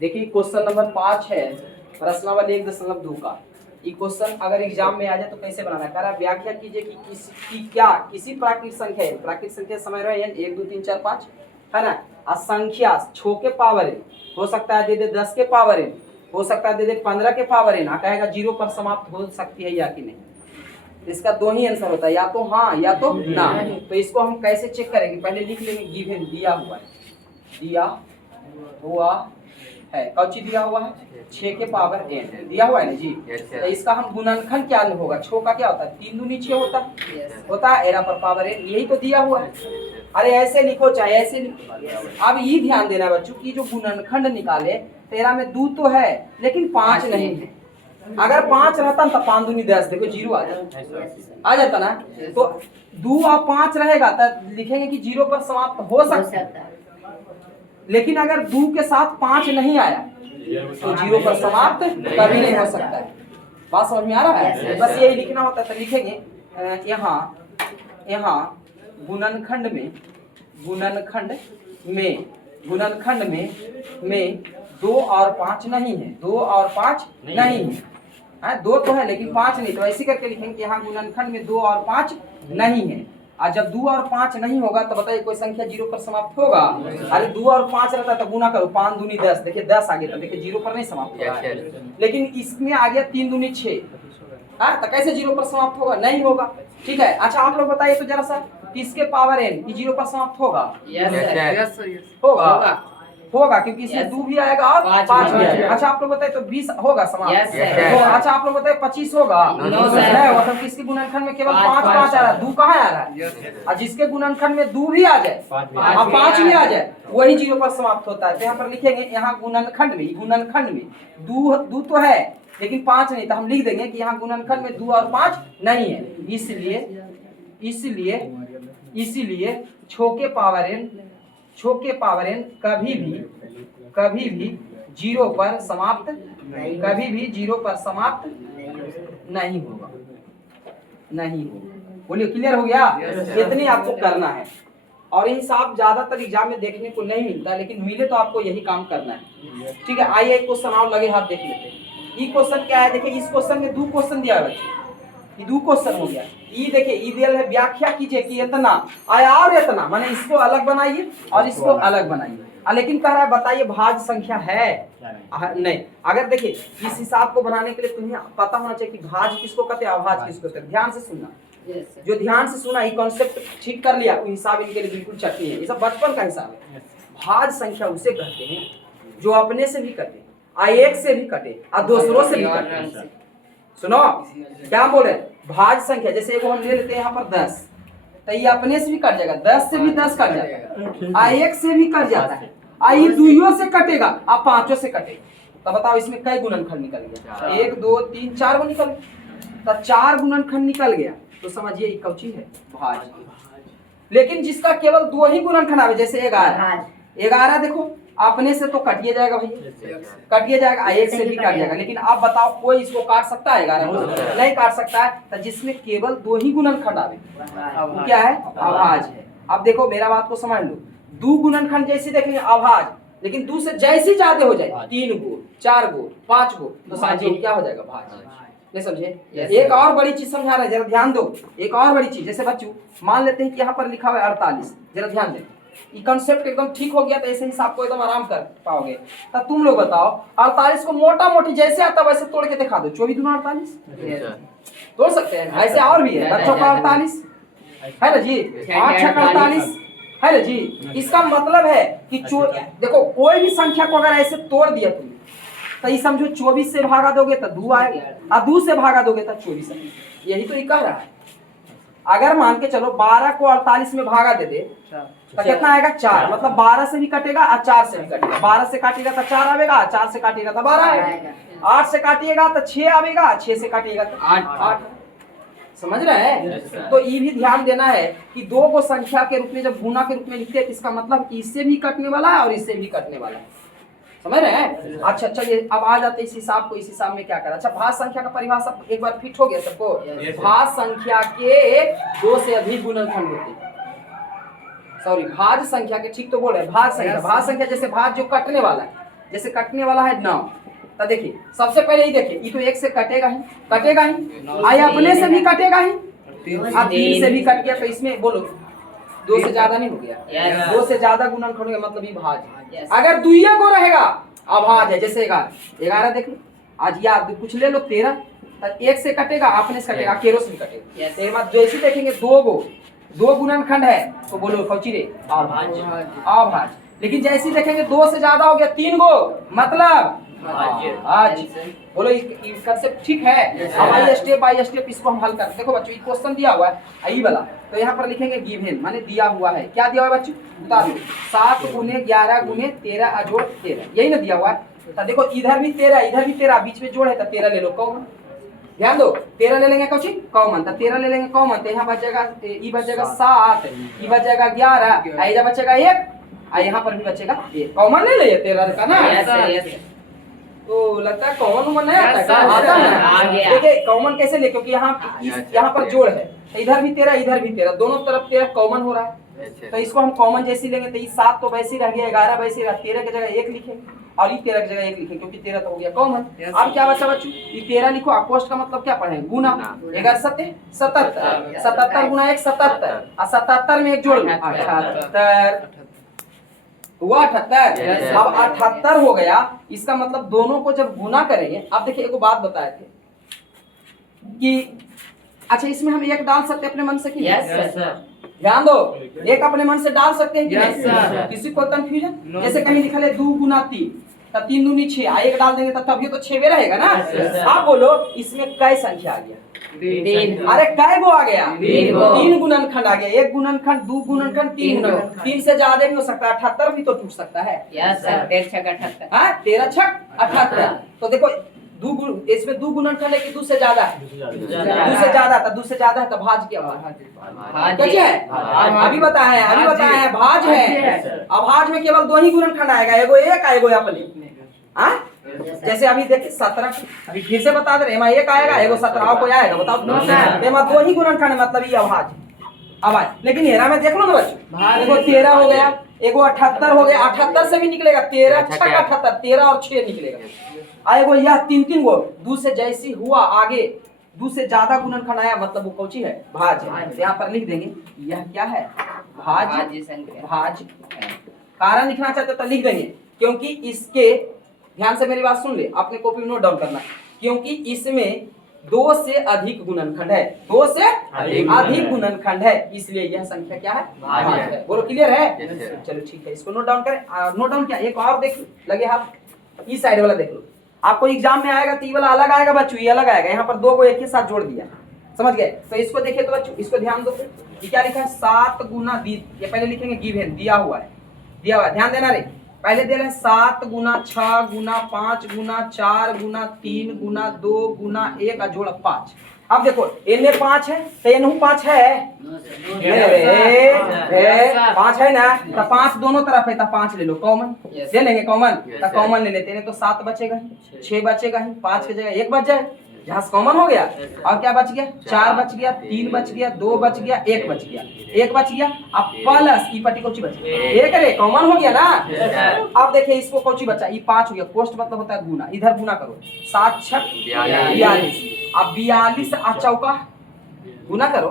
देखिए question number 5 है प्रश्नावली 1.2 का। ये क्वेश्चन अगर एग्जाम में आ जाए तो कैसे बनाना है। कह रहा है व्याख्या कीजिए कि किसी प्राकृतिक संख्या है, प्राकृतिक संख्या समझ रहे हैं 1 2 3 4 5 है ना। संख्या छो के पावर है, हो सकता है दे दे 10 के पावर है, हो सकता है दे दे 15 के पावर है ना, कहेगा 0 पर समाप्त हो सकती है या कि नहीं। इसका दो ही आंसर होता है, या तो हाँ या तो ना। तो इसको हम कैसे चेक करेंगे, पहले लिख लेंगे गिवन दिया हुआ है, दिया हुआ है, कौची दिया हुआ है 6 के पावर n दिया हुआ है ना जी। तो इसका हम गुणनखंड क्या होगा, 6 का क्या होता है 3 दूनी 6 होता है एरा पर पावर n, यही तो दिया हुआ है। अरे ऐसे लिखो चाहे ऐसे लिखो। अब ये ध्यान देना है बच्चों की जो गुणनखंड निकाले 13 में 2 तो है लेकिन 5 नहीं है। अगर 5 रहता ना तो 5 दूनी 10, देखो 0 आ जाता ना। तो 2 और 5 रहेगा तो लिखेंगे कि 0 पर समाप्त हो सकता है, लेकिन अगर 2 के साथ 5 नहीं आया तो 0 पर समाप्त कभी नहीं हो सकता है। बात समझ में आ रहा है, बस यही लिखना होता है। तो लिखेंगे यहाँ गुणनखंड में 2 और 5 नहीं है, 2 और 5 नहीं है, 2 तो है लेकिन 5 नहीं। तो ऐसे करके लिखेंगे कि यहाँ गुणनखंड में 2 और 5 नहीं है। और जब 2 और 5 नहीं होगा तो बताइए कोई संख्या 0 पर समाप्त होगा। अरे 2 और 5 रहता तो गुना करो, 5 दूनी 10, देखिए 10 आ गया तो देखिए 0 पर नहीं समाप्त होगा। लेकिन इसमें आ गया 3 दूनी 6, तो कैसे 0 पर समाप्त होगा, नहीं होगा। ठीक है, अच्छा आप लोग बताइए तो जरा सा, किसके पावर n 0 पर समाप्त होगा? होगा क्योंकि इसमें 2 भी आएगा और 5 भी आएगा। अच्छा आप लोग बताइए तो 20 होगा समाप्त? अच्छा आप लोग बताइए 25 होगा? मतलब किसके गुणनखंड में केवल 5 आ रहा है, 2 कहाँ आ रहा है? और जिसके गुणनखंड में 2 भी आ जाए और 5 भी आ जाए वही 0 पर समाप्त होता है। तो यहाँ पर लिखेंगे यहाँ गुणनखंड में 2 तो है लेकिन 5 नहीं, तो हम लिख देंगे कि यहाँ गुणनखंड में 2 और 5 नहीं है। इसलिए छो के पावर n कभी भी 0 पर समाप्त नहीं होगा। बोलिए क्लियर हो गया? इतने आपको करना है। और हिसाब ज्यादातर एग्जाम में देखने को नहीं मिलता, लेकिन मिले तो आपको यही काम करना है। ठीक है, आइए एक क्वेश्चन और लगे हाथ देख लेते हैं। ये क्वेश्चन क्या है, देखिए इस क्वेश्चन में 2 क्वेश्चन दिया है, ये 2 क्वेश्चन हो गया। ये देखिए ये दिया है व्याख्या कीजिए कि इतना आया और इतना, माने इसको अलग बनाइए और इसको अलग बनाइए। लेकिन कह रहा है बताइए भाज्य संख्या है नहीं। अगर देखिए इस हिसाब को बनाने के लिए तुम्हें पता होना चाहिए कि भाज्य किसको कहते हैं, अभाज्य किसको कहते हैं। ध्यान से सुनना, जो ध्यान से सुना ये कॉन्सेप्ट ठीक कर लिया, हिसाब इनके लिए बिल्कुल चटनी है। ये सब बचपन का हिसाब है। भाज्य संख्या उसे कहते हैं जो अपने से भी कटे, एक से भी कटे और दूसरों से भी कटे। सुनो क्या बोले, भाज्य संख्या जैसे एक हम ले लेते हैं यहाँ पर 10, तो ये अपने से भी कट जाएगा, 10 से भी 10 कट जाएगा, एक से भी कट जाता है, ये 2 से कटेगा और 5 से कटेगा। तो बताओ इसमें कई गुणनखंड निकल गया? 1 2 3 4 निकल गया। तो 4 गुणनखंड निकल गया तो समझिए ये कौची है, भाज्य। लेकिन जिसका केवल 2 ही गुणनखंड आवे, जैसे 11 देखो अपने से तो कटिए जाएगा भैया, कटिए जाएगा, एक से भी कट जाएगा। लेकिन आप बताओ कोई इसको काट सकता है? 11 नहीं काट सकता है। तो जिसमें केवल 2 ही गुणनखंड आवे वो क्या है, अभाज्य है। अब देखो मेरा बात को समझ लो, 2 गुणनखंड जैसे देखेंगे अभाज्य, लेकिन 2 से जैसे ज्यादा हो जाए 3 गुण 4 गुण 5 गुण तो समझिए क्या हो जाएगा, भाज्य। नहीं समझे? एक और बड़ी चीज समझा रहे, जरा ध्यान दो। एक और बड़ी चीज, जैसे बच्चों मान लेते हैं कि यहाँ पर लिखा हुआ है 48, जरा ध्यान दें। ये कॉन्सेप्ट एकदम ठीक हो गया तो ऐसे हिसाब को एकदम आराम कर पाओगे। तो तुम लोग बताओ 48 को मोटा मोटी जैसे आता वैसे तोड़ के दिखा दो। 24 दूना 48 तोड़ सकते हैं, ऐसे और भी है बच्चों का 48 है ना जी, 8 6 48 है ना जी। इसका मतलब है कि देखो कोई भी संख्या को अगर ऐसे तोड़ दिया तुमने तो ये समझो 24 से भागा दोगे तो 2 आएगा और 2 से भागा दोगे तो 24 आएगा। यही तो ये कह रहा है। अगर मान के चलो 12 को 48 में भागा दे दे तो कितना आएगा, 4। मतलब 12 से भी कटेगा और 4 से भी कटेगा। 12 से काटेगा तो 4 आएगा, 4 से काटेगा तो 12 आएगा, 8 से काटिएगा तो 6 आएगा, 6 से काटिएगा तो 8। समझ रहे हैं? तो ये भी ध्यान देना है कि 2 को संख्या के रूप में जब गुना के रूप में लिखते हैं तो इसका मतलब कि इससे भी कटने वाला है और इससे भी कटने वाला है। समझ रहे हैं? अच्छा चलिए अब आ जाते इस हिसाब को। इस हिसाब में क्या करा, अच्छा भाज्य संख्या का परिभाषा एक बार फिट हो गया सबको। भाज्य संख्या के 2 से अधिक गुणनखंड होते हैं। सॉरी भाज्य संख्या के, ठीक तो बोल रहे हैं, भाज्य संख्या जैसे भाज्य जो कटने वाला है जैसे कटने वाला है 9, तो देखिए सबसे पहले ही देखिए, ये तो 1 से कटेगा ही, आई अपने से भी कटेगा ही, अब 3 से भी कट गया, तो इसमें बोलो 2 से ज्यादा नहीं हो गया? 2 से ज्यादा गुणनखंड हो गया, मतलब ये भाज्य। अगर दुइया को रहेगा अभाज्य है, जैसे 11 देख लो, आज याद कुछ ले लो 13, तो 1 से कटेगा, अपने से कटेगा, केरो से भी कटेगा। तो बाद जैसे देखेंगे 2 गुणनखंड है, तो बोलो कौची रे? अभाज्य। लेकिन जैसे देखेंगे 2 से ज्यादा हो गया, 3 गो, मतलब आज बोलो ये कंसेप्ट ठीक है। अब आइए स्टेप बाय स्टेप इसको हम हल करते हैं। देखो बच्चों, ये क्वेश्चन दिया हुआ है आई वाला, तो यहाँ पर लिखेंगे गिवन, माने दिया हुआ है। क्या दिया हुआ है बच्चों? बता दो। 7 × 11 × 13 अजोड़ 13, यही ना दिया हुआ है। तो देखो इधर भी 13, इधर भी 13, बीच में जोड़ है, तो 13 ले लो कॉमन। ध्यान दो, 13 ले लेंगे कौची कॉमन, तो 13 ले लेंगे कॉमन, तो यहाँ बचेगा ई बचेगा 7, ई बचेगा 11, आई बचेगा 1, और यहाँ पर भी बचेगा 1। कॉमन ले ले 13 का ना। तो लगता है कॉमन नहीं आता है। देखिए कॉमन कैसे ले, क्योंकि यहाँ पर जोड़ है, तो इधर भी 13 इधर भी 13, दोनों तरफ 13 कॉमन हो रहा है। तो इसको हम कॉमन जैसे लेंगे, तो ये 7 तो वैसे ही रह गया, 11 वैसे ही रहा, 13 की जगह 1 लिखे, और ये 13 की जगह 1 लिखे, क्योंकि 13 तो हो गया कॉमन। अब क्या बचा बच्चों? ये 13 लिखो, अकोष्ठ का मतलब क्या पढ़े? गुना। 11 7 77, 77 × 1 77, और 77 में 1 जोड़ 78 हुआ 78। अब 78 हो गया, इसका मतलब दोनों को जब गुना करेंगे। अब देखिए एक बात बताए थे कि अच्छा इसमें हम 1 डाल सकते हैं अपने मन से कि ध्यान दो, 1 अपने मन से डाल सकते हैं कि नहीं? किसी को कंफ्यूजन? जैसे कहीं लिखा है 2 × 3, तब 3 दूनी 6, 1 डाल देंगे तब ये तो 6 में रहेगा ना। आप बोलो इसमें कै संख्या आ गया? 3। अरे कै गो आ गया? 3 गुणनखंड आ गया। 1 गुणनखंड, 2 गुणनखंड, 3 गुणनखंड, 3 से ज्यादा भी हो सकता है, 78 भी तो टूट सकता है। 13 छक 78। हाँ 13 छक 78। तो देखो इसमें 2 गुणनखंड है कि 2 से ज्यादा है? 2 से ज्यादा, तो 2 से ज्यादा है तो भाज्य क्या है? अभी बताया है भाज्य है। अभाज्य में केवल 2 ही गुणनखंड आएगा, एगो 1 एगो अपने। हाँ जैसे अभी देखिए 17, अभी फिर से बता दे रहे, एमा 1 आएगा, एगो 17 को आएगा, बताओ। एमा 2 ही गुणनखंड है, मतलब ये अभाज्य। लेकिन हेरा में देख लो ना बच्चों, देखो 13 हो गया, एगो 78 हो गया, 78 से भी निकलेगा 13 छक 78, 13 और 6 निकलेगा। आएगो यह 3 गो 2 से जैसी हुआ आगे, 2 से ज्यादा गुणनखंड आया, मतलब वो कौची है? भाज्य। यहाँ पर लिख देंगे यह क्या है? भाज्य। कारण लिखना चाहते तो लिख देंगे, क्योंकि इसके ध्यान से मेरी बात सुन ले, अपने कॉपी में नोट डाउन करना, क्योंकि इसमें 2 से अधिक गुणनखंड है, 2 से अधिक गुणनखंड है, इसलिए यह संख्या क्या है? भाज्य है। बोलो क्लियर है? चलो ठीक है, इसको नोट डाउन करें। नोट डाउन क्या, एक और देख लगे हाथ, इस साइड वाला देख लो। आपको एग्जाम में आएगा तो ये वाला अलग आएगा बच्चों, ये अलग आएगा। यहाँ पर 2 को एक ही साथ जोड़ दिया, समझ गए? तो इसको देखिए तो बच्चों, इसको ध्यान दो, ये क्या लिखा है? 7 × ये पहले लिखेंगे गिवन, दिया हुआ है, ध्यान देना रे। पहले दे रहे हैं 7 × 6 × 5 × 4 × 3 × 2 × 1 जोड़ 5। अब देखो इनमें 5 है, तो इनहू 5 है, 5 है ना, तो 5 दोनों तरफ है, तो 5 ले लो कॉमन। ले लेंगे कॉमन, तो कॉमन ले लेते हैं, तो 7 बचेगा, 6 बचेगा, 5 की जगह 1 बच जाए, जहाँ कॉमन हो गया। और क्या बच गया? 4 बच गया, 3 बच गया, 2 बच गया, 1 बच गया, 1 बच गया। अब प्लस ई पट्टी कोची बच गया? 1 रे, कॉमन हो गया ना। अब देखिए इसको कोची बचा? ये 5 हो गया, कोष्ट मतलब होता है गुना, इधर गुना करो, 7 छक 42। अब 42 चौका गुना करो,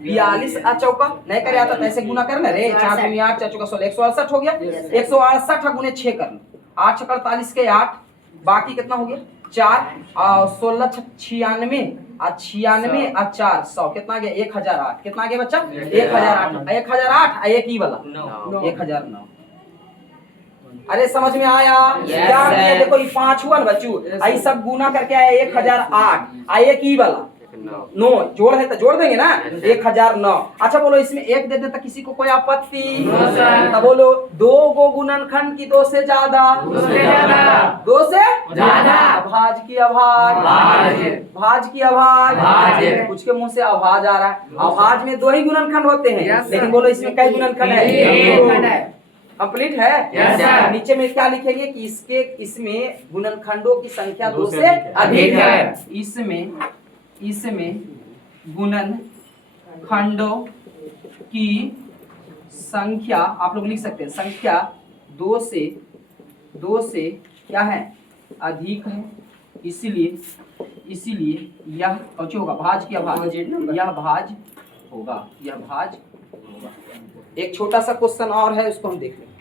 42 चौका नहीं करे आता तो ऐसे गुना करना रे, 4 × 8 4 चौका 16, 168 हो गया। 168 गुने 6 कर लो, 8 छक 48 के 8, बाकी कितना हो गया? 4 और 16 छक 96 और 96 और 4 100, कितना गया? 1008। कितना गया बच्चा? 1008। 1008 एक ही वाला 1009। अरे समझ में आया? क्या देखो ये 5 हुआ ना बच्चू, आई सब गुना करके आया 1008, आई एक ही वाला 9 जोड़ है तो जोड़ देंगे ना, 1009। अच्छा बोलो इसमें 1 दे दे तो किसी को कोई आपत्ति? तो बोलो 2 गो गुणनखंड की 2 से ज्यादा, 2 से ज्यादा, भाज्य की अभाज्य, भाज्य की अभाज्य। कुछ के मुंह से अभाज्य आ रहा है, अभाज्य में 2 ही गुणनखंड होते हैं, लेकिन बोलो इसमें कई गुणनखंड है? कंप्लीट है। नीचे में क्या लिखेंगे कि इसमें गुणनखंडों की संख्या 2 से अधिक है। इसमें गुणनखंडों की संख्या आप लोग लिख सकते हैं, संख्या 2 से 2 से क्या है अधिक है, इसीलिए यह कौन होगा भाज क्या भाज, यह भाज होगा, यह भाज होगा। एक छोटा सा क्वेश्चन और है, उसको हम देख लेंगे।